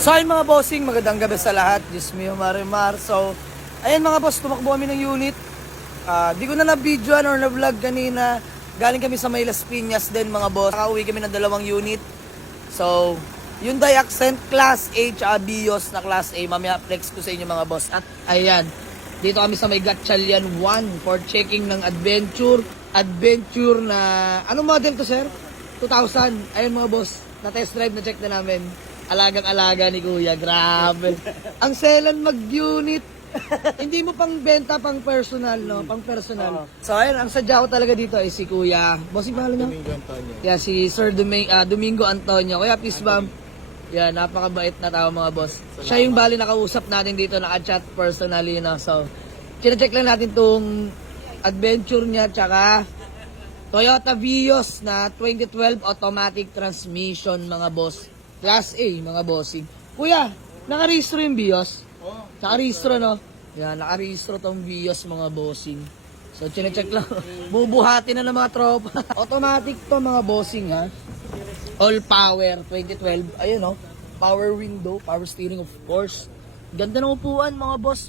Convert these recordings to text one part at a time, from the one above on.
So ayun mga bossing, magandang gabi sa lahat. Diyos mio marimar. So, ayun mga boss, tumakbo kami ng unit. Di ko na na-videoan or na-vlog kanina. Galing kami sa May Las Piñas din mga boss. Nakauwi kami ng 2 unit. So, Hyundai Accent Class A tsaka Vios na Class A. Mamaya flex ko sa inyo mga boss. At ayan, dito kami sa May Gatchalian 1 for checking ng Adventure. Adventure na, anong model to sir? 2000. Ayun mga boss, na-test drive na check na namin. Alagang-alaga ni Kuya, grabe. Ang selan mag-unit. Hindi mo pang benta, pang personal, no? Pang personal. So, ayun, ang sadya ko talaga dito ay si Kuya. Bossing pangalan niyo? Domingo Antonio. Yeah, si Sir Domingo Antonio. Kuya, peace bomb. Yeah, napakabait na tao mga boss. Siya yung bali nakausap natin dito, naka-chat personally, no? So, chine-check lang natin tong adventure niya, tsaka Toyota Vios na 2012 automatic transmission mga boss. Class A, mga bossing. Kuya, nakarehistro yung Vios? Oo. Nakarehistro, no? Yan, nakarehistro tong Vios, mga bossing. So, chinecheck lang. Bubuhati na ng mga tropa. Automatic to, mga bossing, ha? All power, 2012. Ayun, no? Power window, power steering, of course. Ganda ng upuan, mga boss.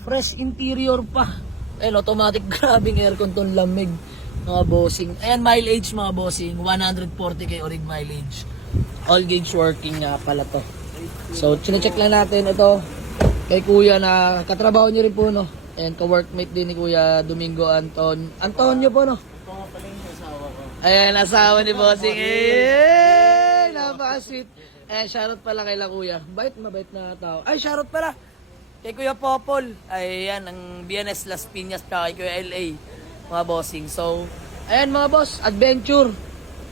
Fresh interior pa. Ayun, automatic, grabing aircon tong lamig, mga bossing. Ayan, mileage, mga bossing. 140k orig mileage. All gauge working nga pala to. So, chinecheck lang natin ito kay Kuya na katrabaho niyo rin po, no? And ka-workmate din ni Kuya Domingo Antonio po, no? Ito nga pala yung asawa ko. Ayan, asawa ni Bossing. Eh, napaka-sweet. Eh, shoutout pala kay la Kuya. Mabait na tao. Ay, shoutout pala kay Kuya Popol. Ayan, ang BNS Las Piñas pa kay Kuya LA. Mga bossing. So, ayan mga boss, adventure.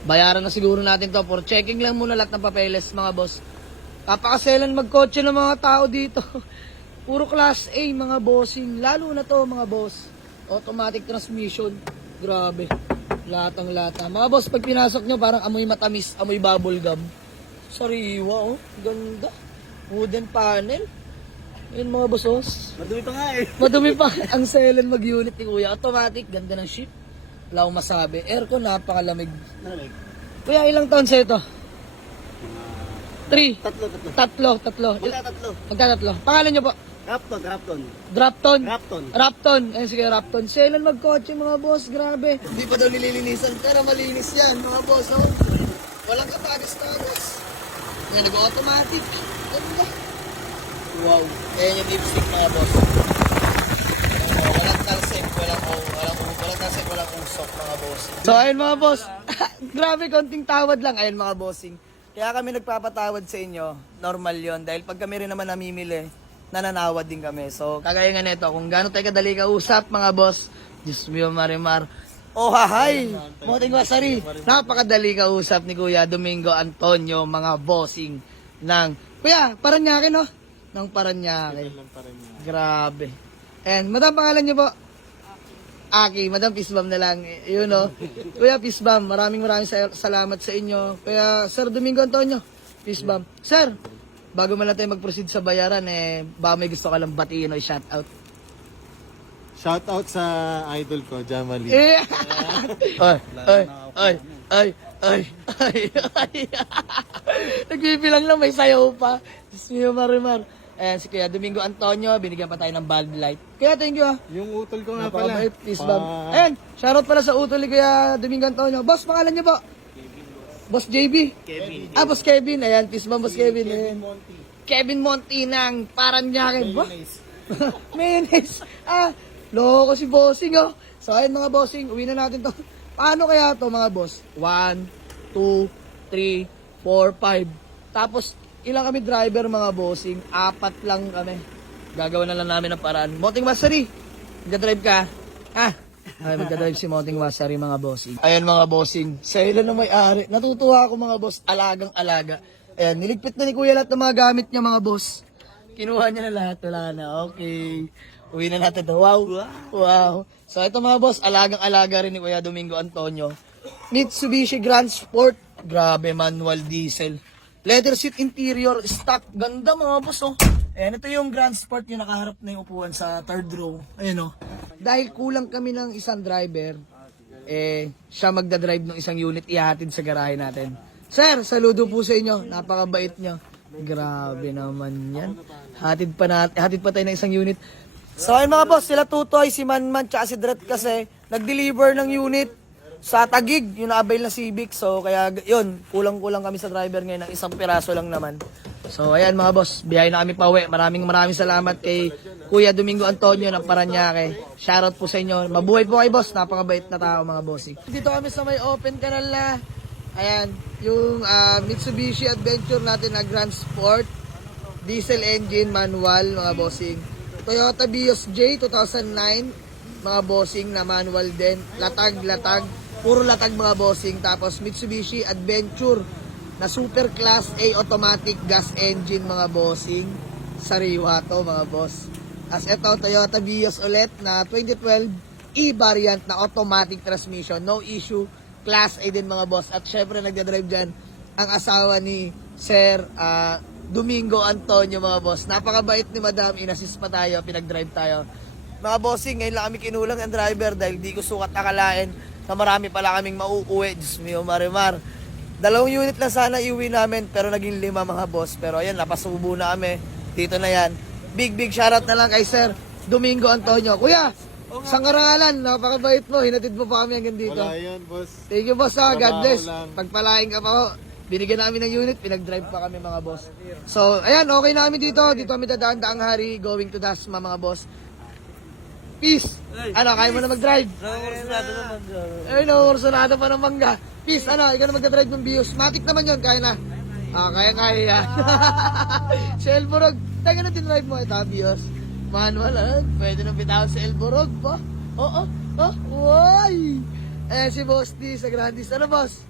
Bayaran na siguro natin to for checking lang muna lahat ng papeles mga boss. Kapakaselan magkotse ng mga tao dito. Puro class A mga bossing. Lalo na to mga boss. Automatic transmission. Grabe. Latang lata. Mga boss, pag pinasok nyo parang amoy matamis, amoy bubble gum. Sariwa oh. Ganda. Wooden panel. Ayun mga boss oh. Madumi pa nga eh. Madumi pa. Ang selan mag-unit ni Kuya. Automatic. Ganda ng ship. Wala akong masabi. Aircon, napakalamig. Nalag. Kuya, ilang taon sa ito? 3. Tatlo. Tatlo. Tatlo. Magkatatlo. Pangalan nyo po? Rapton. Rapton. Ayun, sige, Rapton. Selan magkotse, mga boss. Grabe. Hindi pa daw nililinisan. Pero malinis yan, mga boss. Oh. Walang katagos-tagos. Yan, nag-automatic. Ganda. Wow. Ayan yung lipstick, mga boss. Walang talsik, walang usok, mga bossing. So, ayun mga boss. Grabe, konting tawad lang. Ayun mga bossing. Kaya kami nagpapatawad sa inyo. Normal yon. Dahil pag kami rin naman namimili, nananawad din kami. So, kagaya nga nito, kung gaano tayo kadali kausap, mga boss, Diyos mio marimar. Oh, hahay! Moting wasari. Napakadali kausap ni Kuya Domingo Antonio, mga bossing ng Kuya, Paranaque, no? Ng Paranaque. Grabe. And, madam, pangalan niyo po? Aki, Madam Pisbam na lang. Yun o. Kuya Pisbam, maraming salamat sa inyo. Kuya Sir Domingo Antonio, Pisbam. Sir, bago man natin mag-proceed sa bayaran, baka may gusto ka lang batiin o shoutout. Shoutout sa idol ko, Jamali. Ay. Nagbibilang lang, may sayaw pa. Diyos mio marimar. Ayan, si Kuya Domingo Antonio, binigyan pa tayo ng Bud Light. Kaya thank you ah. Yung utol ko nga pala. Napakabait, peace bomb. Ayan, shoutout pala sa utol ni Kuya Domingo Antonio. Boss, pangalan niyo po? Boss JB? Kevin. Boss Kevin. Ayan, peace bomb, Boss Kevin. Kevin Monty. Kevin Monty ng Paranaque. Mayonnaise. Loko si bossing oh. So ayun mga bossing, uwi na natin to. Paano kaya to mga boss? 1, 2, 3, 4, 5. Tapos ilang kami driver mga bossing? 4 lang kami. Gagawa na lang namin ng paraan. Moting Wasari, magdadrive ka? Ay, magdadrive si Moting Wasari mga bossing. Ayan mga bossing, sila na may-ari. Natutuwa ako mga boss, alagang-alaga. Ayan, niligpit na ni Kuya lahat ng mga gamit niya mga boss. Kinuha niya na lahat, wala na. Okay. Uwi na natin to. Wow. So ito mga boss, alagang-alaga rin ni Kuya Domingo Antonio. Mitsubishi Grand Sport. Grabe, manual diesel. Leather seat interior, stock. Ganda mga boss, oh. Ayan, ito yung Grand Sport yung nakaharap na yung upuan sa third row. Ayan, oh. Dahil kulang kami ng isang driver, siya magdadrive ng isang unit, ihahatid sa garahe natin. Sir, saludo po sa inyo. Napakabait nyo. Grabe naman yan. Hatid pa tayo ng isang unit. So ayun mga boss, sila Tutoy, si Manman, tsaka si Dret kasi nag-deliver ng unit sa Taguig, yung na-avail na Civic. So kaya yun, kulang-kulang kami sa driver ngayon ng isang piraso lang naman. So ayan mga boss, biyahe na kami pauwi. Maraming salamat kay Kuya Domingo Antonio ng Paranaque. Shoutout po sa inyo. Mabuhay po kay boss, napakabait na tao mga bossing. Dito kami sa may open canal na, ayan, yung Mitsubishi Adventure natin na Grand Sport. Diesel engine, manual mga bossing. Toyota Vios J 2009, mga bossing na manual din. Latag. Puro latag mga bossing. Tapos Mitsubishi Adventure na Super Class A automatic gas engine mga bossing. Sariwa to mga boss. As ito, Toyota Vios ulit na 2012 E-variant na automatic transmission. No issue. Class A din mga boss. At syempre nagdadrive dyan ang asawa ni Sir Domingo Antonio mga boss. Napakabait ni Madam. Inassist pa tayo. Pinag-drive tayo. Mga bossing, ngayon lang kami kinulang ang driver dahil di ko sukat akalain na marami pala kaming mauuwi. Diyos mio, marimar. 2 unit lang sana iuwi namin pero naging 5 mga boss. Pero ayan, napasubo na kami. Dito na yan. Big shoutout na lang kay Sir Domingo Antonio. Kuya, isang karangalan. Napakabait mo. Hinatid mo pa kami hanggang dito. Wala yan, boss. Thank you boss ha. God bless. lang. Pagpalain ka pa ho. Binigyan namin ng unit, pinag-drive pa kami mga boss. So, ayan, okay na kami dito. Dito kami dadaan daang hari, going to Dasma mga boss. Peace! Ano, kaya mo na mag-drive? Orsunado pa ng mangga. Peace, ano, ikaw na mag-drive ng Vios. Matic naman yun, kaya na. Kaya yan. Si Elborog, tayo na din-drive mo. Ito, Vios. Manual, pwede nang bitawan si Elborog ba? Uy! Si Boss D sa Grandis. Ano, boss?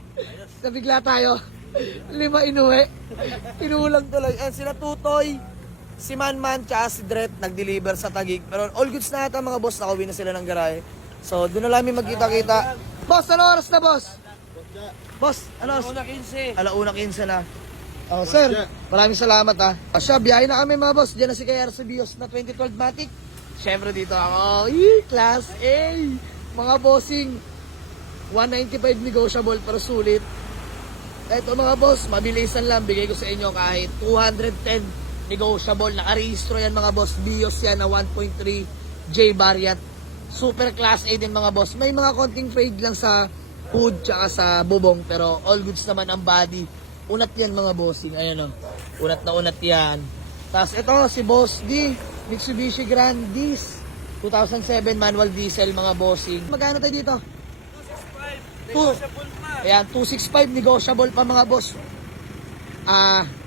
Nabigla tayo. 5 inuwi. Inulang tuloy. Sila Tutoy, si Manman, tsaka si Dret nag-deliver sa Taguig. Pero all goods na ata mga boss. Nakauwi na sila ng garahe. So, doon na lang magkita-kita. Boss, ano oras na, boss? Boss, ano oras? 1:15 na. Oh, sir, maraming salamat ha. Siya, biyahe na kami mga boss. Diyan na si KR sa Vios na 2012 Matic. Siyempre dito ako. Class A. Mga bossing. 195 negotiable pero sulit. Ito mga boss, mabilisan lang. Bigay ko sa inyo kahit 210 negotiable. Nakarehistro yan mga boss. Vios yan na 1.3 J variant. Super Class A din mga boss. May mga konting fade lang sa hood tsaka sa bubong. Pero all goods naman ang body. Unat yan mga bossing. Ayan o. Unat na unat yan. Tapos ito si Boss D. Mitsubishi Grandis. 2007 manual diesel mga bossing. Magkano tayo dito? 265. Ayan, 265 negotiable pa mga boss.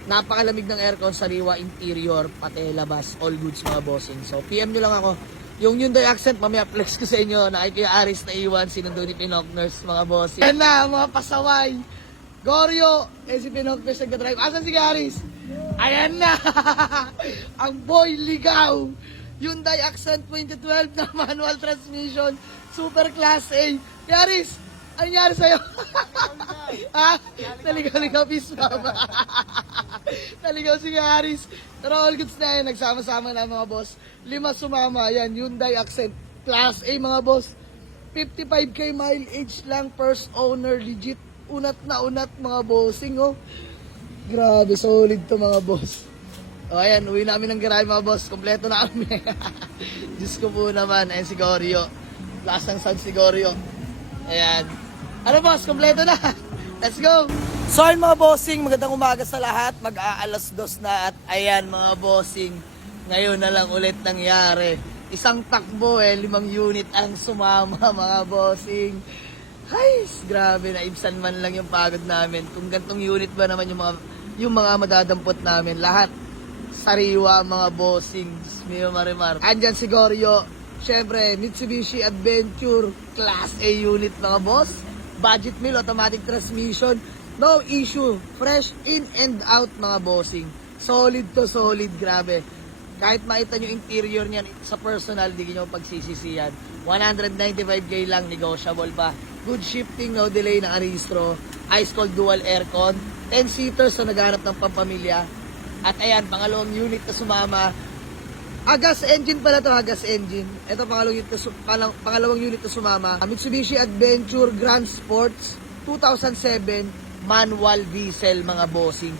Napakalamig ng aircon, sariwa interior, pati labas, all goods mga bossing. So PM nyo lang ako. Yung Hyundai Accent, mamaya flex ko sa inyo na kay Kuya Aris na iwan, sinundo ni Pinok Nurse mga bossing. Ayan na, mga pasaway. Goryo, si Pinok Nurse nagka-drive. Asan si Kuya Aris? Ayan na! Ang boy ligaw! Hyundai Accent 2012 na manual transmission, super class A. Kuya Aris, ano nangyari sa'yo? Naligaw-ligaw, peace mama. Naligaw si Haris. Pero all goods na yan, nagsama-sama na mga boss. 5 sumama, yan, Hyundai Accent. Class A mga boss. 55k mileage lang, first owner, legit. Unat na unat mga bossing, oh. Grabe, solid to mga boss. O ayan, uwi namin ng garahe mga boss. Kompleto na kami. Diyos ko po naman, ayan si Goryo. Lasang San si Goryo. Ayan. Ano boss, kompleto na. Let's go. So ayun mga bossing, magandang umaga sa lahat. Mag-aalas 2 na at ayan mga bossing. Ngayon na lang ulit nangyari. Isang takbo 5 unit ang sumama mga bossing. Ay, grabe na ibsan man lang yung pagod namin. Kung gantong unit ba naman yung mga madadampot namin. Lahat sariwa mga bossing. Diyos mio marimar. Andyan si Goryo. Siyempre, Mitsubishi Adventure Class A unit mga boss. Budget meal, automatic transmission. No issue. Fresh in and out mga bossing. Solid to solid, grabe. Kahit makita nyo interior niyan sa personal, di nyo pagsisisiyan. 195k lang, negotiable pa. Good shifting, no delay na aristro. Ice cold dual aircon. 10 seaters sa naghanap ng pampamilya. At ayan, pangalawang unit na sumama. Gas engine pala to, gas engine. Ito pangalawang unit na sumama. Mitsubishi Adventure Grand Sports 2007 manual diesel mga bossing.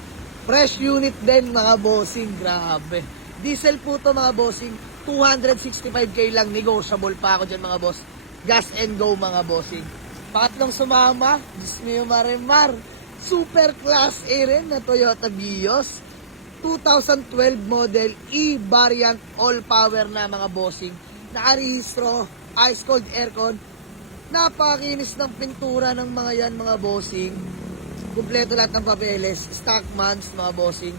Fresh unit din mga bossing, grabe. Diesel po to mga bossing, 265k lang, negotiable pa ako dyan mga boss. Gas and go mga bossing. Pangatlong sumama, Diyos mio Marimar, super class A rin na Toyota Vios. 2012 model, E-variant, all power na mga bossing. Nakarehistro, ice cold aircon. Napakinis ng pintura ng mga yan mga bossing. Kumpleto lahat ng papeles, stock months mga bossing.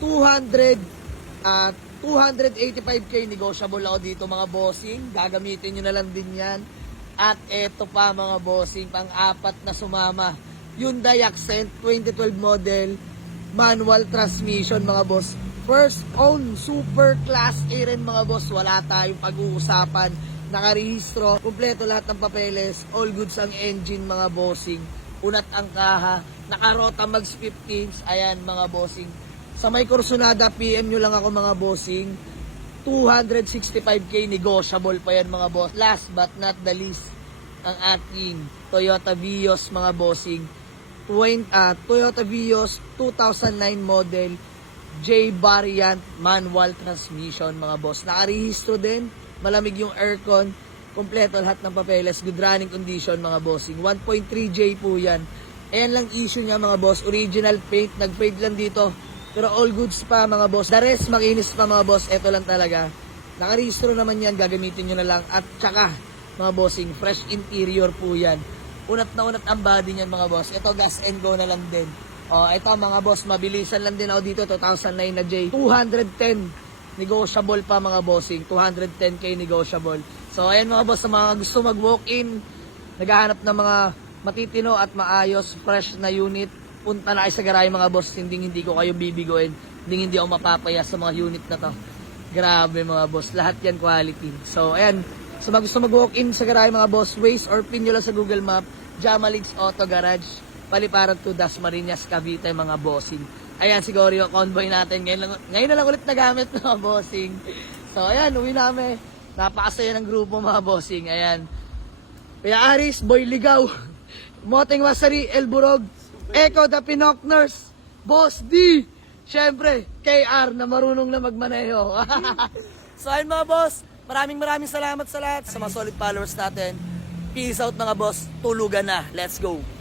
285k negotiable ako dito mga bossing. Gagamitin nyo na lang din yan. At eto pa mga bossing, pang-apat na sumama. Hyundai Accent 2012 model, manual transmission mga boss. First own, super class A rin mga boss. Wala tayong pag-uusapan. Nakarehistro, kumpleto lahat ng papeles, all goods ang engine mga bossing. Unat ang kaha, nakarota mags 15s, ayan mga bossing. Sa may Kursunada, PM nyo lang ako mga bossing. 265k negotiable pa yan mga boss. Last but not the least, ang ating Toyota Vios mga bossing. Toyota Vios 2009 model, J-variant, manual transmission mga boss. Nakarehistro din, malamig yung aircon, kompleto lahat ng papeles, good running condition mga bossing. 1.3J po yan. Ayan lang issue niya mga boss, original paint, nag-fade lang dito. Pero all goods pa mga boss. The rest makinis pa mga boss, eto lang talaga. Nakarehistro naman yan, gagamitin nyo na lang. At tsaka mga bossing, fresh interior po yan. Unat na unat ang body niyan mga boss. Ito gas and go na lang din. O, ito mga boss, mabilisan lang din ako dito. 2009 na J. 210 negotiable pa mga bossing. 210k negotiable. So, ayan mga boss, sa mga gusto mag-walk-in, naghahanap ng mga matitino at maayos, fresh na unit, punta na kayo sa garahe mga boss. Hindi ko kayo bibigoin. Hindi ako mapapaya sa mga unit na to. Grabe mga boss. Lahat yan quality. So, ayan. So, gusto mag-walk-in sa garahe mga boss, Waze or pin nyo lang sa Google Map, Jamalix Auto Garage, Paliparan to Dasmariñas, Cavite mga bossing. Ayan, siguro yung convoy natin. Ngayon na lang ulit nagamit mga bossing. So, ayan, uwi namin. Napakasaya ng grupo mga bossing. Ayan. Kuya Aris, Boy Ligaw, Moteng Wasari, El Burog, Echo the Pinokners, Boss D, syempre, KR na marunong na magmaneho. So, ayun mga boss, maraming salamat sa lahat, sa mga solid followers natin. Peace out mga boss, tulugan na. Let's go.